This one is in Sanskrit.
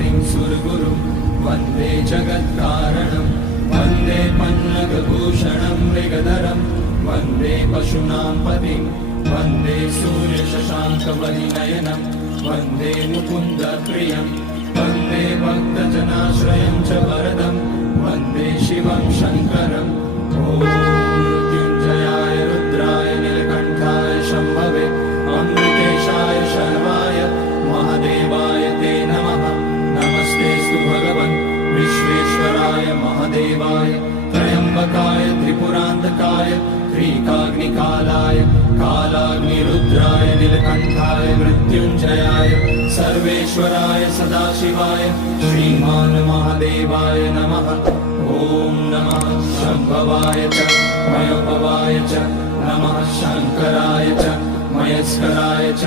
पतिं सुरगुरुं वन्दे जगत्कारणं वन्दे पन्नगभूषणं मृगधरं वन्दे पशूनां पतिं वन्दे सूर्यशशाङ्कवलिनयनं वन्दे मुकुन्दप्रियं वन्दे भक्तजनाश्रयं च वरदं वन्दे शिवं शङ्करम् ॐ मृत्युञ्जयाय रुद्राय नीलकण्ठाय शम्भवे अमृतेशाय शर्वाय महादेवाय ते नमः। नमस्तेऽस्तु भगवन् विश्वेश्वराय महादेवाय त्र्यम्बकाय त्रिपुरान्तकाय त्रिकाग्निकालाय कालाग्निरुद्राय नीलकण्ठाय मृत्युञ्जयाय सर्वेश्वराय सदाशिवाय श्रीमान् महादेवाय नमः। ॐ नमः शम्भवाय च मयोभवाय च नमः शङ्कराय च मयस्कराय च